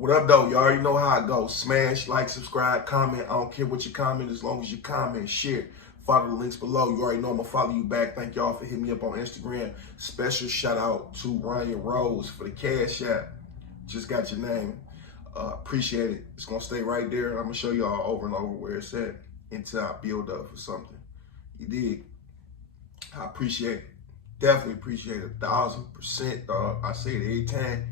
What up, though? You already know how it goes. Smash, like, subscribe, comment. I don't care what you comment as long as you comment, share. Follow the links below. You already know I'm going to follow you back. Thank y'all for hitting me up on Instagram. Special shout out to Ryan Rose for the Cash App. Just got your name. Appreciate it. It's going to stay right there. I'm going to show y'all over and over where it's at until I build up for something. You dig? I appreciate it. Definitely appreciate it. 1000%, dog. I say it every time.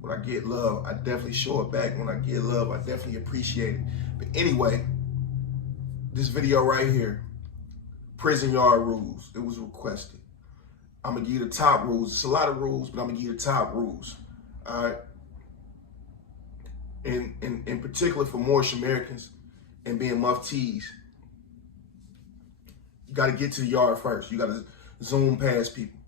When I get love, I definitely show it back. When I get love, I definitely appreciate it. But anyway, this video right here, prison yard rules. It was requested. I'm going to give you the top rules. It's a lot of rules, but I'm going to give you the top rules. All right? In particular for Moorish Americans and being muftis, you got to get to the yard first. You got to zoom past people.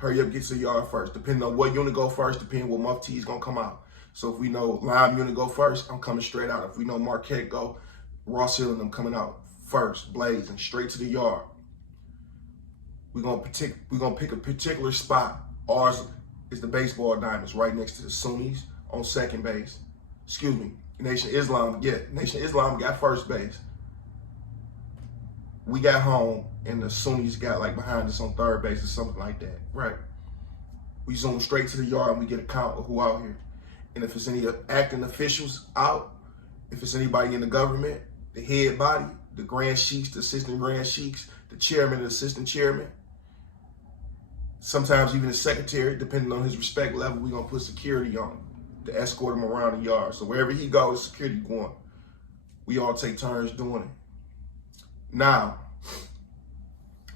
Hurry up, get to the yard first. Depending on what unit go first, depending what mufti is going to come out. So if we know Lime unit go first, I'm coming straight out. If we know Marquette go, Ross Hill and them coming out first, blazing, straight to the yard. We're gonna pick a particular spot. Ours is the baseball diamonds right next to the Sunnis on second base. Excuse me, Nation Islam, Nation Islam got first base. We got home, and the Sunnis got like behind us on third base or something like that, right? We zoom straight to the yard and we get a count of who out here. And if it's any acting officials out, if it's anybody in the government, the head body, the grand sheiks, the assistant grand sheiks, the chairman and assistant chairman, sometimes even the secretary, depending on his respect level, we're gonna put security on him to escort him around the yard. So wherever he goes, security going. We all take turns doing it. Now,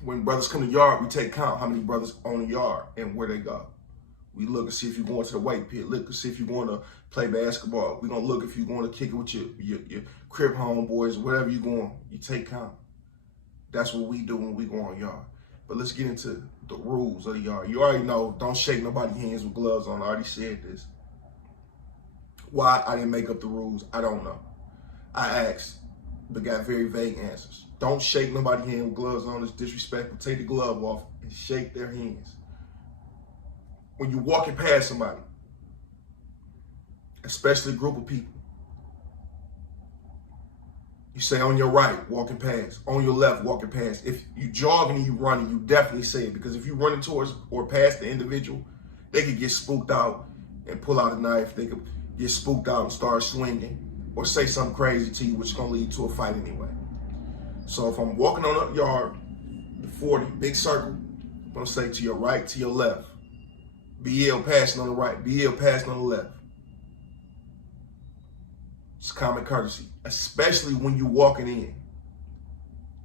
when brothers come to the yard, we take count how many brothers on the yard and where they go. We look and see if you're going to the weight pit. Look and see if you're going to play basketball. We're going to look if you're going to kick it with your crib homeboys, whatever you're going. You take count. That's what we do when we go on yard. But let's get into the rules of the yard. You already know, don't shake nobody's hands with gloves on. I already said this. Why I didn't make up the rules, I don't know. I asked, but got very vague answers. Don't shake nobody's hand with gloves on. It's disrespectful. Take the glove off and shake their hands. When you're walking past somebody, especially a group of people, you say on your right, walking past. On your left, walking past. If you jogging and you running, you definitely say it. Because if you're running towards or past the individual, they could get spooked out and pull out a knife. They could get spooked out and start swinging or say something crazy to you, which is going to lead to a fight anyway. So if I'm walking on a yard, the 40, big circle, I'm going to say to your right, to your left. BL passing on the right, BL passing on the left. It's common courtesy, especially when you're walking in.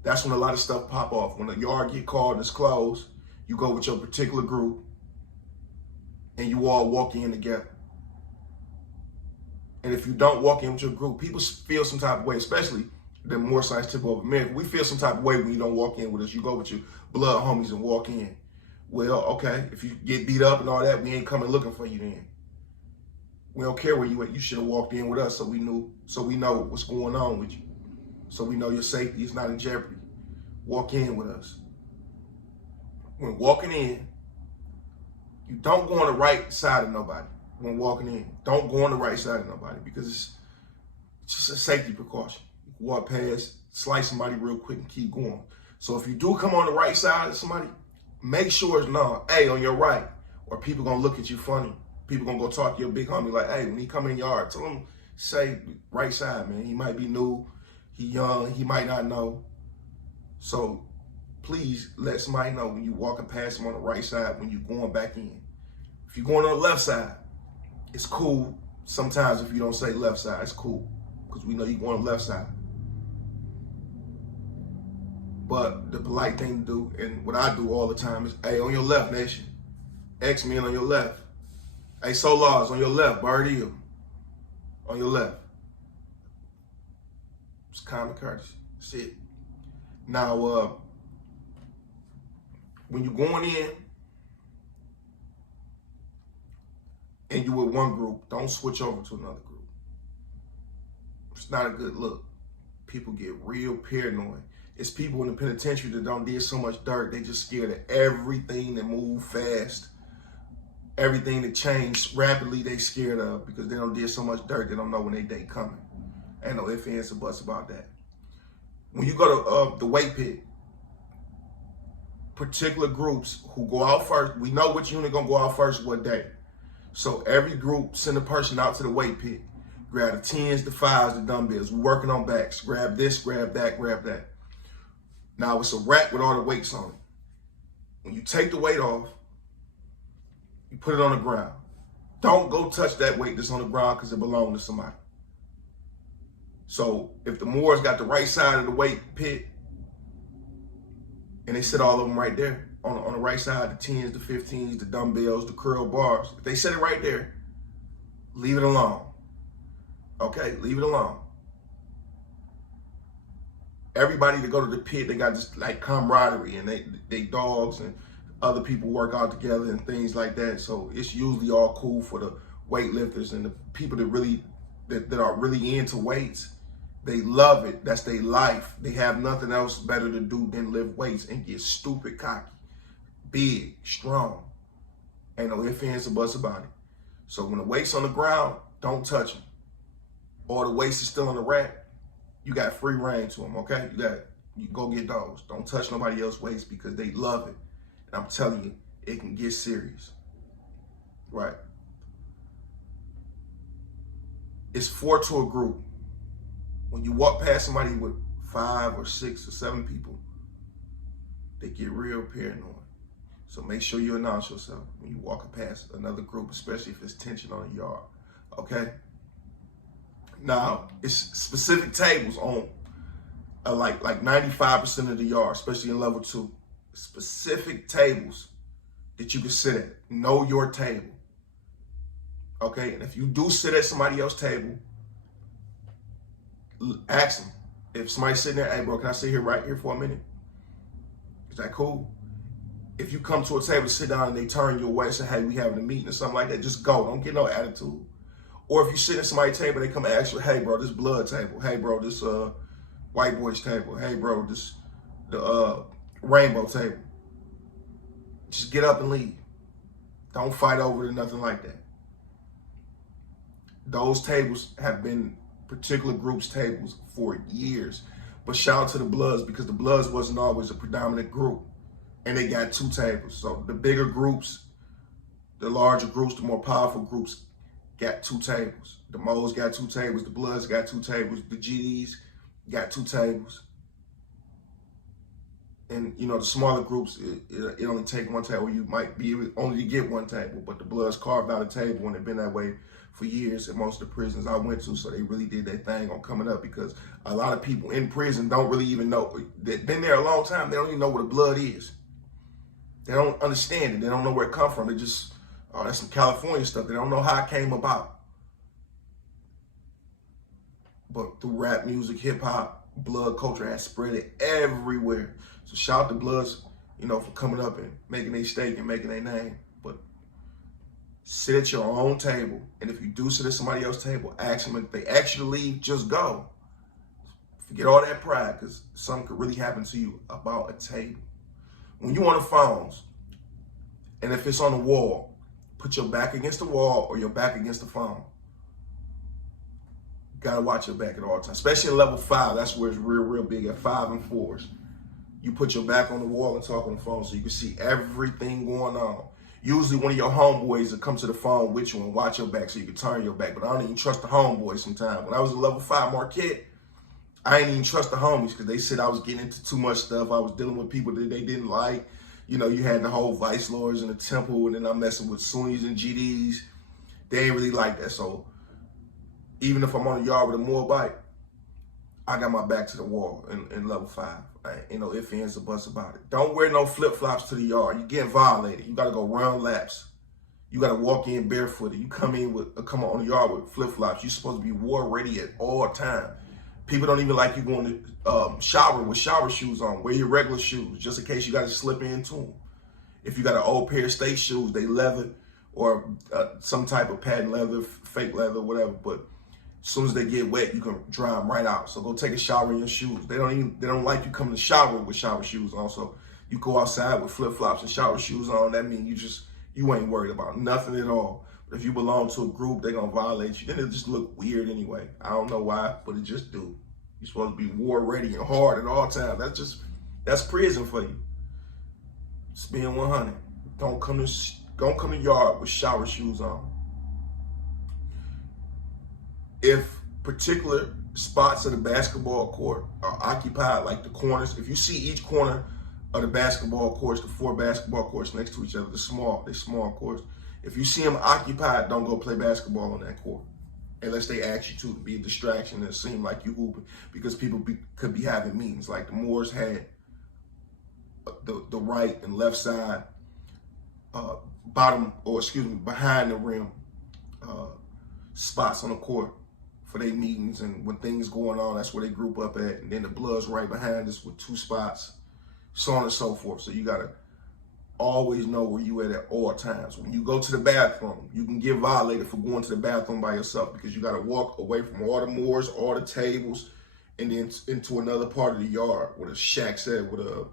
That's when a lot of stuff pop off. When the yard get called and it's closed, you go with your particular group and you all walk in together. And if you don't walk in with your group, people feel some type of way, especially the more scientific of America. We feel some type of way when you don't walk in with us. You go with your blood homies and walk in. Well, okay, if you get beat up and all that, we ain't coming looking for you then. We don't care where you at. You should have walked in with us so we know what's going on with you. So we know your safety is not in jeopardy. Walk in with us. When walking in, you don't go on the right side of nobody. When walking in, don't go on the right side of nobody because it's just a safety precaution. You can walk past, slice somebody real quick and keep going. So if you do come on the right side of somebody, make sure it's known, hey, on your right, or people gonna look at you funny. People gonna go talk to your big homie like, hey, when he come in your yard, tell him, say right side, man. He might be new, he young, he might not know. So please let somebody know when you walking past him on the right side, when you going back in. If you're going on the left side, it's cool. Sometimes if you don't say left side, it's cool, because we know you going on the left side. But the polite thing to do, and what I do all the time is, hey, on your left, nation. X-Men on your left. Hey, Solars on your left. Birdie on your left. It's common courtesy. That's it. Now, when you're going in and you with one group, don't switch over to another group. It's not a good look. People get real paranoid. It's people in the penitentiary that don't did so much dirt. They just scared of everything that move fast. everything that changed rapidly they scared of because they don't did so much dirt, they don't know when they day coming. Ain't no ifs, ands, or buts about that. When you go to the weight pit, particular groups who go out first, we know which unit gonna go out first what day. So every group send a person out to the weight pit. Grab the 10s, the 5s, the dumbbells. We're working on backs. Grab this, grab that, grab that. Now it's a rack with all the weights on it. When you take the weight off, you put it on the ground. Don't go touch that weight that's on the ground because it belongs to somebody. So if the Moors got the right side of the weight pit, and they sit all of them right there on the right side, the 10s, the 15s, the dumbbells, the curl bars, if they set it right there, leave it alone. Okay, leave it alone. Everybody that go to the pit, they got this like camaraderie, and they dogs and other people work out together and things like that. So it's usually all cool for the weightlifters and the people that are really into weights. They love it. That's their life. They have nothing else better to do than lift weights and get stupid cocky, big, strong. Ain't no ifs, ands, or buts about it. So when the weight's on the ground, don't touch them. Or the weights is still on the rack, you got free reign to them, okay? You go get those. Don't touch nobody else's weights because they love it. And I'm telling you, it can get serious, right? It's 4 to a group. When you walk past somebody with 5 or 6 or 7 people, they get real paranoid. So make sure you announce yourself when you walk past another group, especially if it's tension on the yard, okay? Now, it's specific tables on like 95% of the yard, especially in level 2. Specific tables that you can sit at. Know your table. Okay? And if you do sit at somebody else's table, ask them. If somebody's sitting there, hey bro, can I sit here right here for a minute? Is that cool? If you come to a table to sit down and they turn your way and say, hey, we having a meeting or something like that, just go. Don't get no attitude. Or if you sit at somebody's table, they come and ask you, hey bro, this blood table. Hey bro, this white boys table. Hey bro, this the rainbow table. Just get up and leave. Don't fight over it or nothing like that. Those tables have been particular groups' tables for years. But shout out to the Bloods because the Bloods wasn't always a predominant group. And they got 2 tables. So the bigger groups, the larger groups, the more powerful groups got 2 tables. The Mo's got 2 tables. The Bloods got 2 tables. The GDs got 2 tables. And, you know, the smaller groups, it only take 1 table. You might be able only to get 1 table. But the Bloods carved out a table and they've been that way for years in most of the prisons I went to. So they really did their thing on coming up because a lot of people in prison don't really even know. They've been there a long time. They don't even know what a blood is. They don't understand it. They don't know where it comes from. They just, oh, that's some California stuff. They don't know how it came about. But through rap music, hip hop, blood culture has spread it everywhere. So shout out to Bloods, you know, for coming up and making their stake and making their name. But sit at your own table. And if you do sit at somebody else's table, ask them. If they ask you to leave, just go. Forget all that pride because something could really happen to you about a table. When you on the phones, and if it's on the wall, put your back against the wall or your back against the phone. Gotta watch your back at all times, especially in level 5. That's where it's real big at 5 and 4s. You put your back on the wall and talk on the phone so you can see everything going on. Usually one of your homeboys will come to the phone with you and watch your back so you can turn your back. But I don't even trust the homeboys sometimes. When I was in level 5 Marquette, I didn't even trust the homies because they said I was getting into too much stuff. I was dealing with people that they didn't like. You know, you had the whole vice lords in the temple, and then I'm messing with Sunnis and GDs. They ain't really like that. So even if I'm on the yard with a Moabite, I got my back to the wall in level 5. Ain't no ifs, ands, or buts about it. Don't wear no flip-flops to the yard. You're getting violated. You got to go run laps. You got to walk in barefooted. You come on the yard with flip-flops. You're supposed to be war ready at all time. People don't even like you going to shower with shower shoes on. Wear your regular shoes just in case you got to slip into them. If you got an old pair of state shoes, they leather or some type of patent leather, fake leather, whatever. But as soon as they get wet, you can dry them right out. So go take a shower in your shoes. They don't like you coming to shower with shower shoes on. So you go outside with flip-flops and shower shoes on. That means you ain't worried about nothing at all. But if you belong to a group, they're gonna violate you. Then it just look weird anyway. I don't know why, but it just do. You're supposed to be war ready and hard at all times. That's prison for you. Just being 100. Don't come to yard with shower shoes on. If particular spots of the basketball court are occupied, like the corners, if you see each corner of the basketball courts, the 4 basketball courts next to each other, they're small courts. If you see them occupied, don't go play basketball on that court, unless they ask you to be a distraction and it seem like you hooping, because people could be having meetings. Like the Moors had the right and left side, behind the rim spots on the court for their meetings, and when things going on, that's where they group up at. And then the Bloods right behind us with 2 spots, so on and so forth. So you gotta always know where you at all times. When you go to the bathroom, you can get violated for going to the bathroom by yourself, because you gotta walk away from all the Moors, all the tables, and then into another part of the yard where the shack's at, where the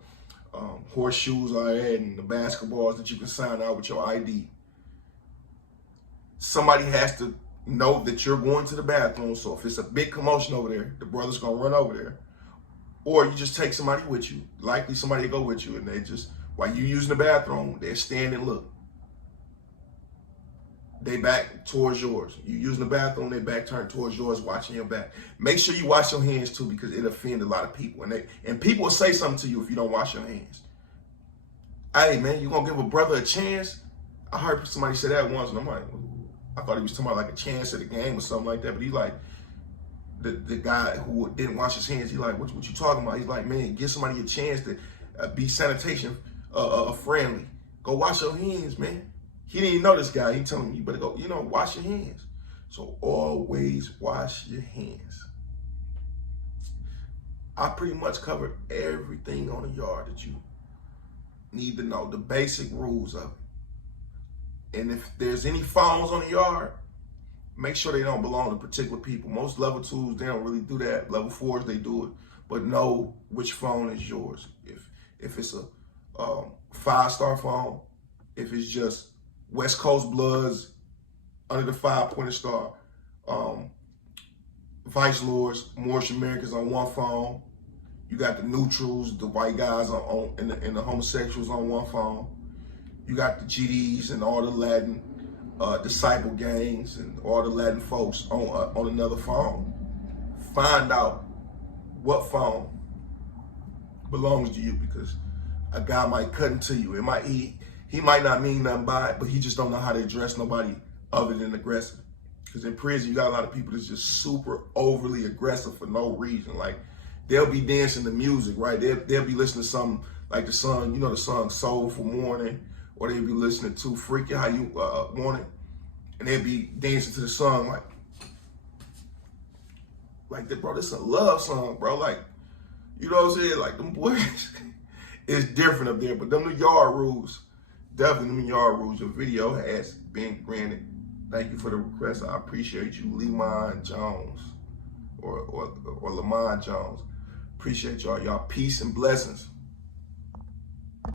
horseshoes are at, and the basketballs that you can sign out with your ID. Somebody has to know that you're going to the bathroom, so if it's a big commotion over there, the brother's gonna run over there. Or you just take somebody with you, likely somebody to go with you, and they just, while you using the bathroom, they stand and look. They back towards yours. You using the bathroom, they back turned towards yours, watching your back. Make sure you wash your hands too, because it offends a lot of people. And people will say something to you if you don't wash your hands. Hey man, you gonna give a brother a chance? I heard somebody say that once, and I'm like, I thought he was talking about like a chance at a game or something like that. But he like, the guy who didn't wash his hands, he like, what you talking about? He's like, man, give somebody a chance to be sanitation friendly. Go wash your hands, man. He didn't know this guy. He telling me, you better go, wash your hands. So always wash your hands. I pretty much covered everything on the yard that you need to know, the basic rules of it. And if there's any phones on the yard, make sure they don't belong to particular people. Most level 2s, they don't really do that. Level 4s, they do it. But know which phone is yours. If it's a 5-star phone, if it's just West Coast Bloods under the 5-pointer star, Vice Lords, Moorish Americans on one phone. You got the neutrals, the white guys and the homosexuals on one phone. You got the GDs and all the Latin disciple gangs and all the Latin folks on another phone. Find out what phone belongs to you, because a guy might cut into you. He might not mean nothing by it, but he just don't know how to address nobody other than aggressive. Because in prison, you got a lot of people that's just super overly aggressive for no reason. Like, they'll be dancing to music, right? They'll be listening to something like the song, the song Soulful Morning, or they'll be listening to Freaky How You Want It, and they'll be dancing to the song like that, bro, this is a love song, bro. Like, you know what I'm saying? Like, them boys, it's different up there, but them the yard rules, definitely them yard rules. Your video has been granted. Thank you for the request. I appreciate you, Lemon Jones, or Lamont Jones. Appreciate y'all. Y'all peace and blessings.